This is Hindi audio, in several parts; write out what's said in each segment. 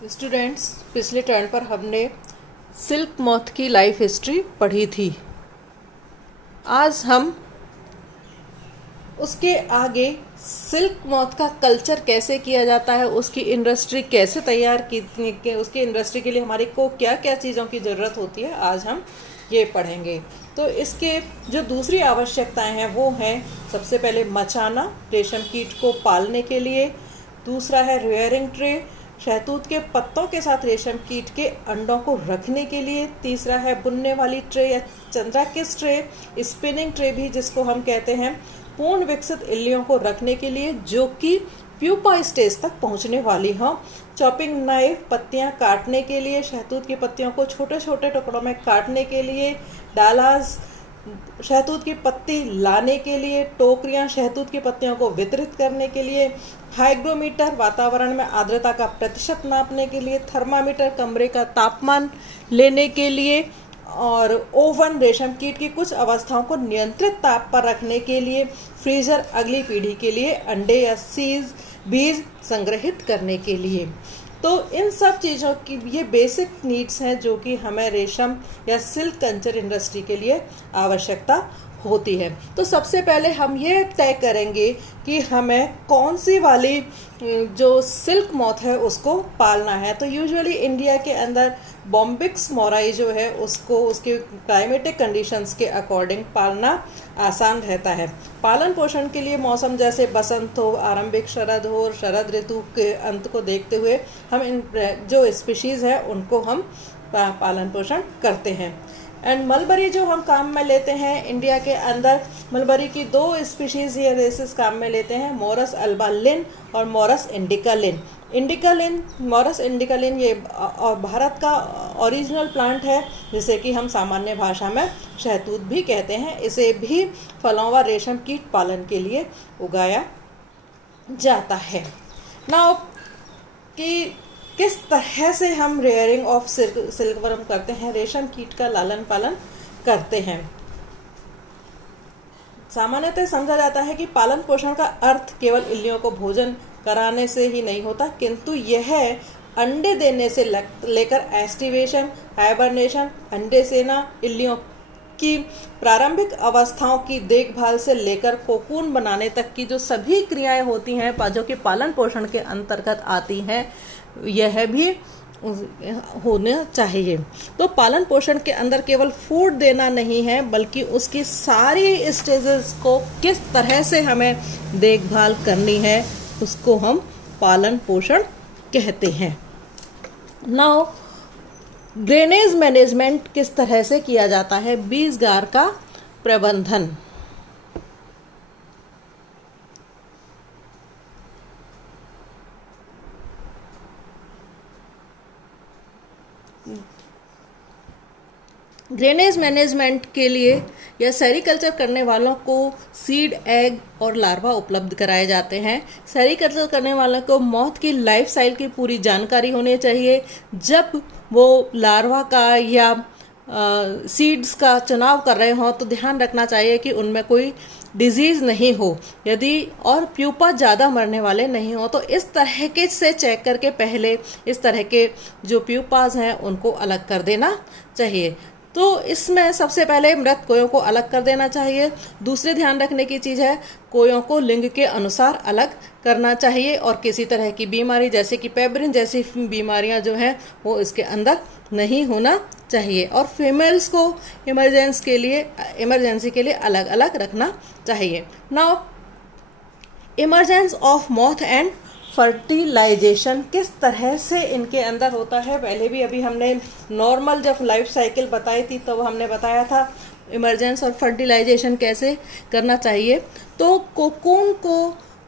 स्टूडेंट्स, पिछले टर्न पर हमने सिल्क मॉथ की लाइफ हिस्ट्री पढ़ी थी। आज हम उसके आगे सिल्क मॉथ का कल्चर कैसे किया जाता है, उसकी इंडस्ट्री कैसे तैयार की, उसकी इंडस्ट्री के लिए हमारे को क्या क्या चीज़ों की ज़रूरत होती है, आज हम ये पढ़ेंगे। तो इसके जो दूसरी आवश्यकताएं हैं वो हैं, सबसे पहले मचाना, रेशम कीट को पालने के लिए। दूसरा है रेयरिंग ट्रे, शहतूत के पत्तों के साथ रेशम कीट के अंडों को रखने के लिए। तीसरा है बुनने वाली ट्रे या चंद्राकिस ट्रे, स्पिनिंग ट्रे भी जिसको हम कहते हैं, पूर्ण विकसित इल्लियों को रखने के लिए जो कि प्यूपा स्टेज तक पहुंचने वाली हों। चॉपिंग नाइफ, पत्तियां काटने के लिए, शहतूत की पत्तियों को छोटे छोटे टुकड़ों में काटने के लिए। डालाज, शहतूत की पत्ती लाने के लिए। टोकरियां, शहतूत की पत्तियों को वितरित करने के लिए। हाइग्रोमीटर, वातावरण में आर्द्रता का प्रतिशत नापने के लिए। थर्मामीटर, कमरे का तापमान लेने के लिए। और ओवन, रेशम कीट की कुछ अवस्थाओं को नियंत्रित ताप पर रखने के लिए। फ्रीजर, अगली पीढ़ी के लिए अंडे या बीज संग्रहित करने के लिए। तो इन सब चीज़ों की ये बेसिक नीड्स हैं जो कि हमें रेशम या सिल्क कल्चर इंडस्ट्री के लिए आवश्यकता होती है। तो सबसे पहले हम ये तय करेंगे कि हमें कौन सी वाली जो सिल्क मॉथ है उसको पालना है। तो यूजुअली इंडिया के अंदर बॉम्बिक्स मोराई जो है उसको उसके क्लाइमेटिक कंडीशंस के अकॉर्डिंग पालना आसान रहता है। पालन पोषण के लिए मौसम जैसे बसंत हो, आरंभिक शरद हो और शरद ऋतु के अंत को देखते हुए हम इन जो स्पीशीज है उनको हम पालन पोषण करते हैं। एंड मलबरी जो हम काम में लेते हैं इंडिया के अंदर, मलबरी की दो स्पीशीज या रेसेस काम में लेते हैं, मोरस अल्बा लिन और मोरस इंडिका लिन। मोरस इंडिका लिन ये और भारत का ओरिजिनल प्लांट है जिसे कि हम सामान्य भाषा में शहतूत भी कहते हैं। इसे भी फलों व रेशम कीट पालन के लिए उगाया जाता है। नाउ कि किस तरह से हम रेयरिंग ऑफ सिल्कवर्म करते हैं, रेशम कीट का लालन पालन करते हैं। सामान्यतः समझा जाता है कि पालन पोषण का अर्थ केवल इल्लियों को भोजन कराने से ही नहीं होता, किंतु यह अंडे देने से लेकर एस्टिवेशन, हाइबरनेशन, अंडे सेना, इल्लियों की प्रारंभिक अवस्थाओं की देखभाल से लेकर कोकून बनाने तक की जो सभी क्रियाएं होती हैं जो कि पालन पोषण के अंतर्गत आती हैं, यह भी होना चाहिए। तो पालन पोषण के अंदर केवल फूड देना नहीं है बल्कि उसकी सारी स्टेजेस को किस तरह से हमें देखभाल करनी है उसको हम पालन पोषण कहते हैं। नाउ ड्रेनेज मैनेजमेंट किस तरह से किया जाता है, बीजगार का प्रबंधन। ड्रेनेज मैनेजमेंट के लिए या सेरीकल्चर करने वालों को सीड, एग और लार्वा उपलब्ध कराए जाते हैं। सेरीकल्चर करने वालों को मॉथ की लाइफ साइकिल की पूरी जानकारी होनी चाहिए। जब वो लार्वा का या सीड्स का चुनाव कर रहे हों तो ध्यान रखना चाहिए कि उनमें कोई डिजीज नहीं हो, यदि और प्यूपा ज़्यादा मरने वाले नहीं हो। तो इस तरह के से चेक करके पहले इस तरह के जो प्यूपाज हैं उनको अलग कर देना चाहिए। तो इसमें सबसे पहले मृत कोयों को अलग कर देना चाहिए। दूसरे ध्यान रखने की चीज़ है, कोयों को लिंग के अनुसार अलग करना चाहिए और किसी तरह की बीमारी जैसे कि पेब्रिन जैसी बीमारियां जो हैं वो इसके अंदर नहीं होना चाहिए। और फीमेल्स को इमरजेंसी के लिए अलग अलग रखना चाहिए। Now emergence of moth and fertilisation किस तरह से इनके अंदर होता है, पहले भी अभी हमने नॉर्मल जब लाइफ साइकिल बताई थी तो हमने बताया था इमरजेंस और फर्टिलाइजेशन कैसे करना चाहिए। तो कोकून को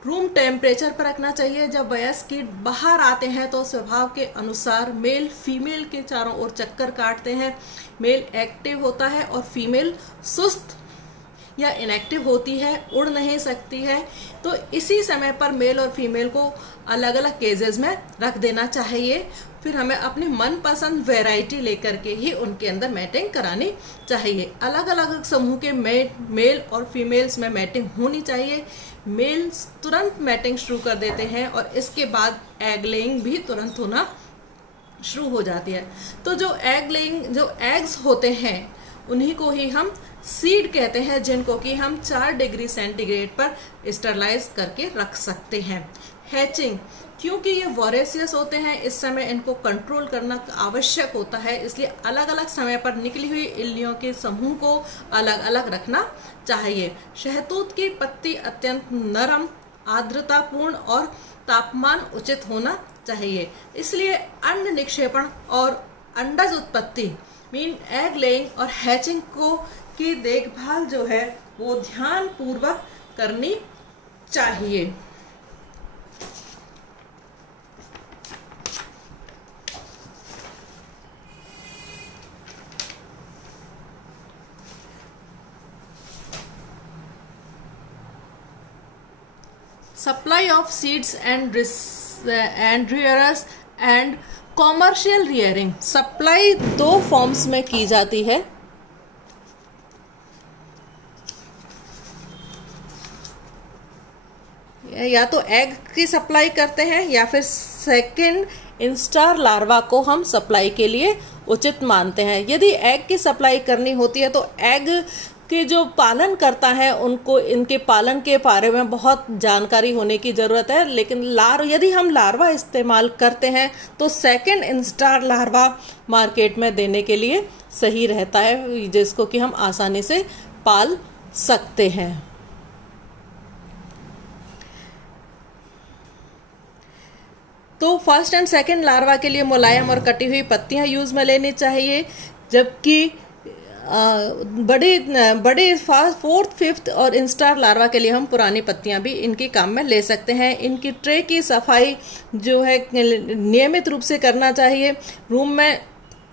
रूम टेम्परेचर पर रखना चाहिए। जब वयस्क कीट बाहर आते हैं तो स्वभाव के अनुसार मेल फीमेल के चारों ओर चक्कर काटते हैं। मेल एक्टिव होता है और फीमेल सुस्त या इनएक्टिव होती है, उड़ नहीं सकती है। तो इसी समय पर मेल और फीमेल को अलग अलग केजेस में रख देना चाहिए। फिर हमें अपनी मनपसंद वैरायटी लेकर के ही उनके अंदर मैटिंग करानी चाहिए। अलग अलग समूह के मेल और फीमेल्स में मैटिंग होनी चाहिए। मेल्स तुरंत मैटिंग शुरू कर देते हैं और इसके बाद एग लेइंग भी तुरंत होना शुरू हो जाती है। तो जो एग लेइंग जो एग्स होते हैं उन्हीं को ही हम सीड कहते हैं, जिनको कि हम 4 डिग्री सेंटीग्रेड पर स्टरलाइज करके रख सकते हैं। हैचिंग, क्योंकि ये वोरेसियस होते हैं, इस समय इनको कंट्रोल करना आवश्यक होता है, इसलिए अलग अलग समय पर निकली हुई इल्लियों के समूह को अलग अलग रखना चाहिए। शहतूत की पत्ती अत्यंत नरम, आर्द्रतापूर्ण और तापमान उचित होना चाहिए, इसलिए अंड निक्षेपण और अंडज उत्पत्ति मीन एग लेइंग और हैचिंग को की देखभाल जो है वो ध्यान पूर्वक करनी चाहिए। Supply of seeds and rearers and commercial rearing. Supply 2 forms में की जाती है। या तो एग की सप्लाई करते हैं या फिर सेकंड इंस्टार लार्वा को हम सप्लाई के लिए उचित मानते हैं। यदि एग की सप्लाई करनी होती है तो एग के जो पालन करता है उनको इनके पालन के बारे में बहुत जानकारी होने की ज़रूरत है, लेकिन यदि हम लार्वा इस्तेमाल करते हैं तो सेकंड इंस्टार लार्वा मार्केट में देने के लिए सही रहता है, जिसको कि हम आसानी से पाल सकते हैं। तो फर्स्ट एंड सेकंड लार्वा के लिए मुलायम और कटी हुई पत्तियां यूज में लेनी चाहिए, जबकि बड़े फोर्थ, फिफ्थ और इंस्टार लार्वा के लिए हम पुरानी पत्तियां भी इनके काम में ले सकते हैं। इनकी ट्रे की सफाई जो है नियमित रूप से करना चाहिए। रूम में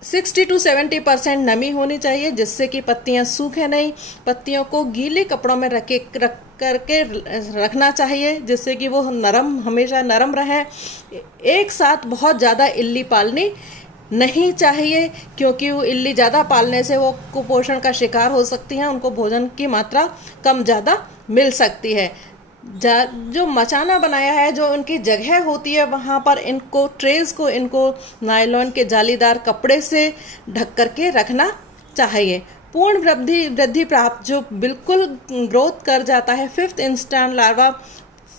60 to 70% नमी होनी चाहिए, जिससे कि पत्तियां सूखे नहीं। पत्तियों को गीले कपड़ों में रख करके रखना चाहिए, जिससे कि वो हमेशा नरम रहे। एक साथ बहुत ज़्यादा इल्ली पालनी नहीं चाहिए, क्योंकि वो इल्ली ज़्यादा पालने से वो कुपोषण का शिकार हो सकती हैं, उनको भोजन की मात्रा कम ज़्यादा मिल सकती है। जो मचाना बनाया है, जो उनकी जगह होती है, वहाँ पर इनको ट्रेज को इनको नायलॉन के जालीदार कपड़े से ढक करके रखना चाहिए। पूर्ण वृद्धि प्राप्त जो बिल्कुल ग्रोथ कर जाता है फिफ्थ इंस्टार लार्वा,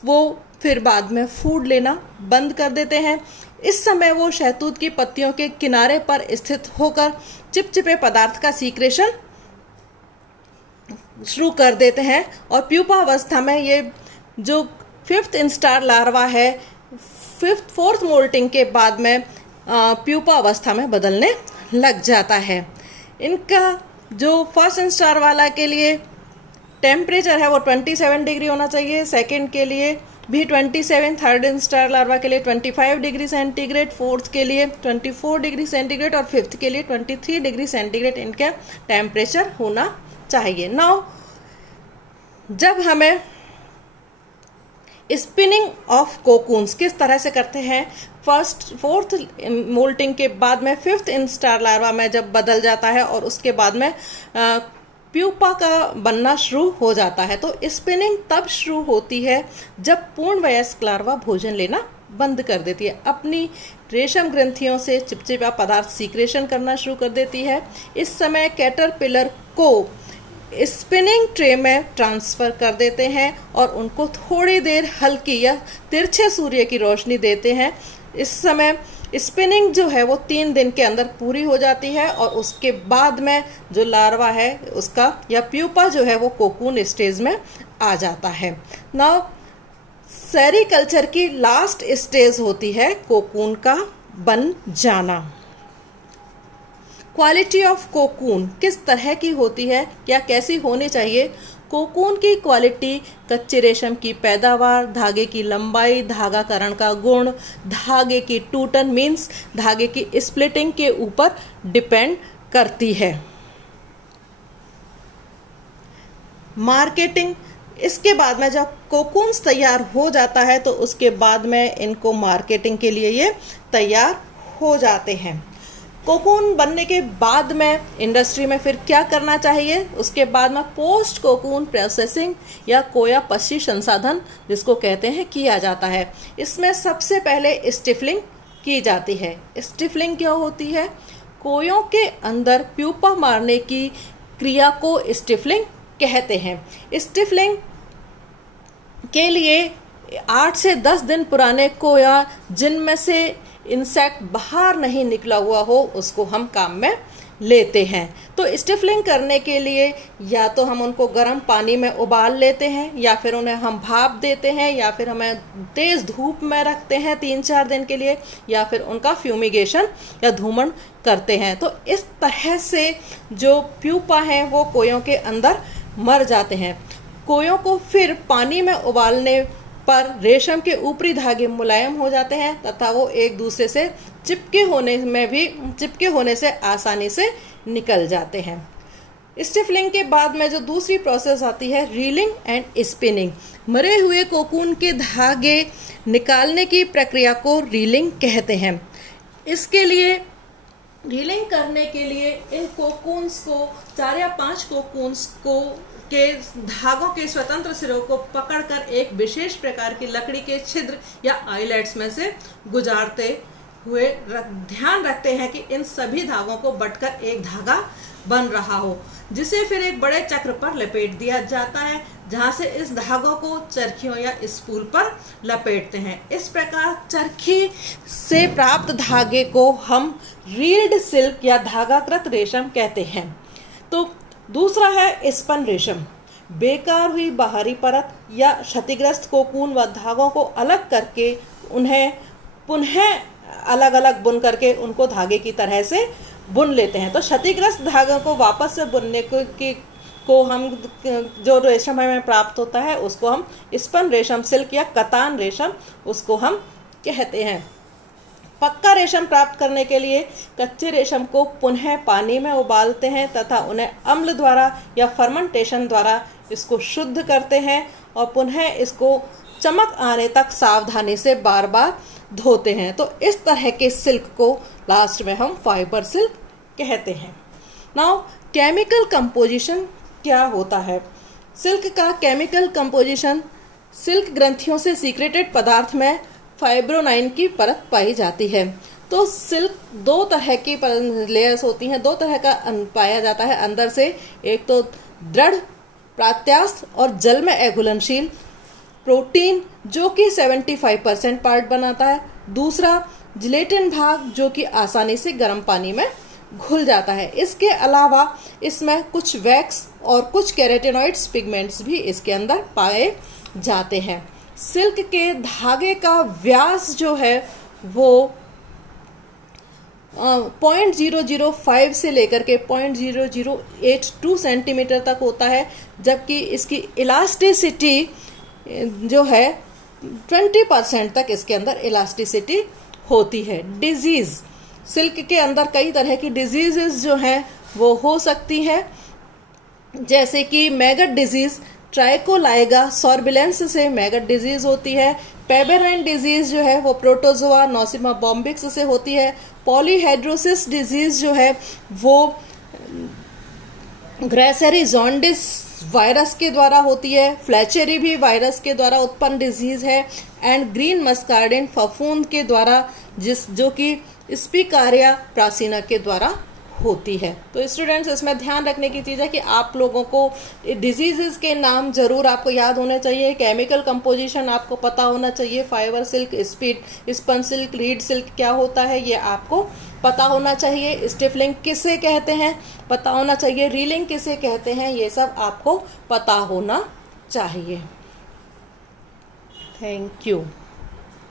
वो फिर बाद में फूड लेना बंद कर देते हैं। इस समय वो शहतूत की पत्तियों के किनारे पर स्थित होकर चिपचिपे पदार्थ का सीक्रेशन शुरू कर देते हैं, और प्यूपा अवस्था में ये जो फिफ्थ इंस्टार लार्वा है, फोर्थ मोल्टिंग के बाद में प्यूपा अवस्था में बदलने लग जाता है। इनका जो फर्स्ट इंस्टार वाला के लिए टेम्परेचर है वो 27 डिग्री होना चाहिए, सेकंड के लिए भी 27, थर्ड इंस्टार लार्वा के लिए 25 डिग्री सेंटीग्रेड, फोर्थ के लिए 24 डिग्री सेंटीग्रेड और फिफ्थ के लिए 23 डिग्री सेंटीग्रेड इनका टेम्परेचर होना चाहिए। नाउ जब हमें स्पिनिंग ऑफ कोकून्स किस तरह से करते हैं, फोर्थ मोल्टिंग के बाद में फिफ्थ इंस्टार लार्वा में जब बदल जाता है और उसके बाद में प्यूपा का बनना शुरू हो जाता है, तो स्पिनिंग तब शुरू होती है जब पूर्ण वयस्क लार्वा भोजन लेना बंद कर देती है, अपनी रेशम ग्रंथियों से चिपचिपा पदार्थ सीक्रेशन करना शुरू कर देती है। इस समय कैटरपिलर को स्पिनिंग ट्रे में ट्रांसफर कर देते हैं और उनको थोड़ी देर हल्की या तिरछे सूर्य की रोशनी देते हैं। इस समय स्पिनिंग जो है वो 3 दिन के अंदर पूरी हो जाती है, और उसके बाद में जो लार्वा है उसका या प्यूपा जो है वो कोकून स्टेज में आ जाता है। नाउ सेरीकल्चर की लास्ट स्टेज होती है कोकून का बन जाना। क्वालिटी ऑफ कोकून किस तरह की होती है या कैसी होनी चाहिए? कोकून की क्वालिटी कच्चे रेशम की पैदावार, धागे की लंबाई, धागाकरण का गुण, धागे की टूटन मीन्स धागे की स्प्लिटिंग के ऊपर डिपेंड करती है। मार्केटिंग, इसके बाद में जब कोकून्स तैयार हो जाता है तो उसके बाद में इनको मार्केटिंग के लिए ये तैयार हो जाते हैं। कोकून बनने के बाद में इंडस्ट्री में फिर क्या करना चाहिए? उसके बाद में पोस्ट कोकून प्रोसेसिंग या कोया पक्षी संसाधन जिसको कहते हैं किया जाता है। इसमें सबसे पहले स्टिफलिंग की जाती है। स्टिफलिंग क्या होती है? कोयों के अंदर प्यूपा मारने की क्रिया को स्टिफलिंग कहते हैं। स्टिफलिंग के लिए 8 से 10 दिन पुराने कोया जिनमें से इंसेक्ट बाहर नहीं निकला हुआ हो उसको हम काम में लेते हैं। तो स्टिफलिंग करने के लिए या तो हम उनको गर्म पानी में उबाल लेते हैं, या फिर उन्हें हम भाप देते हैं, या फिर हमें तेज़ धूप में रखते हैं 3-4 दिन के लिए, या फिर उनका फ्यूमिगेशन या धूमन करते हैं। तो इस तरह से जो प्यूपा है वो कोयों के अंदर मर जाते हैं। कोयों को फिर पानी में उबालने पर रेशम के ऊपरी धागे मुलायम हो जाते हैं तथा वो एक दूसरे से चिपके होने से आसानी से निकल जाते हैं। स्टिफलिंग के बाद में जो दूसरी प्रोसेस आती है, रीलिंग एंड स्पिनिंग। मरे हुए कोकून के धागे निकालने की प्रक्रिया को रीलिंग कहते हैं। इसके लिए रीलिंग करने के लिए इन कोकून्स को 4 या 5 कोकून्स के धागों के स्वतंत्र सिरों को पकड़कर एक विशेष प्रकार की लकड़ी के छिद्र या आइलेट्स में से गुजारते हुए ध्यान रखते हैं कि इन सभी धागों को बटकर एक धागा बन रहा हो, जिसे फिर एक बड़े चक्र पर लपेट दिया जाता है, जहां से इस धागों को चरखियों या स्पूल पर लपेटते हैं। इस प्रकार चरखी से प्राप्त धागे को हम रील्ड सिल्क या धागाकृत रेशम कहते हैं। तो दूसरा है स्पन रेशम। बेकार हुई बाहरी परत या क्षतिग्रस्त कोकून व धागों को अलग करके उन्हें पुनः अलग अलग बुन करके उनको धागे की तरह से बुन लेते हैं। तो क्षतिग्रस्त धागों को वापस से बुनने को हम जो रेशम हमें प्राप्त होता है उसको हम स्पन रेशम सिल्क या कतान रेशम उसको हम कहते हैं। पक्का रेशम प्राप्त करने के लिए कच्चे रेशम को पुनः पानी में उबालते हैं तथा उन्हें अम्ल द्वारा या फर्मेंटेशन द्वारा इसको शुद्ध करते हैं और पुनः इसको चमक आने तक सावधानी से बार बार धोते हैं। तो इस तरह के सिल्क को लास्ट में हम फाइबर सिल्क कहते हैं। नाउ केमिकल कंपोजिशन क्या होता है? सिल्क का केमिकल कंपोजिशन, सिल्क ग्रंथियों से सीक्रेटेड पदार्थ में फाइब्रोनाइन की परत पाई जाती है। तो सिल्क 2 तरह की लेयर्स होती हैं, 2 तरह का पाया जाता है अंदर से। एक तो दृढ़ प्रत्यास्थ और जल में अघुलनशील प्रोटीन जो कि 75% पार्ट बनाता है। दूसरा जिलेटिन भाग जो कि आसानी से गर्म पानी में घुल जाता है। इसके अलावा इसमें कुछ वैक्स और कुछ केराटिनॉइड्स पिगमेंट्स भी इसके अंदर पाए जाते हैं। सिल्क के धागे का व्यास जो है वो 0.005 से लेकर के 0.0082 सेंटीमीटर तक होता है, जबकि इसकी इलास्टिसिटी जो है 20% तक इसके अंदर इलास्टिसिटी होती है। डिजीज, सिल्क के अंदर कई तरह की डिजीजेस जो हैं वो हो सकती हैं, जैसे कि मैगट डिजीज, ट्राइकोलाइगा सॉर्बिलेंस से मैगट डिजीज होती है। पेबेराइन डिजीज जो है वो प्रोटोजोआ नोसिमा बॉम्बिक्स से होती है। पॉलीहेड्रोसिस डिजीज जो है वो ग्रेसेरी जॉन्डिस वायरस के द्वारा होती है। फ्लैचेरी भी वायरस के द्वारा उत्पन्न डिजीज है। एंड ग्रीन मस्कार्डिन फफूंद के द्वारा जो कि स्पीकारिया प्रासिना के द्वारा होती है। तो स्टूडेंट्स इसमें ध्यान रखने की चीज़ है कि आप लोगों को डिजीजेस के नाम जरूर आपको याद होने चाहिए, केमिकल कंपोजिशन आपको पता होना चाहिए, fibre silk, spun silk, reed silk क्या होता है ये आपको पता होना चाहिए, स्टिफलिंग किसे कहते हैं पता होना चाहिए, रीलिंग किसे कहते हैं ये सब आपको पता होना चाहिए। Thank you.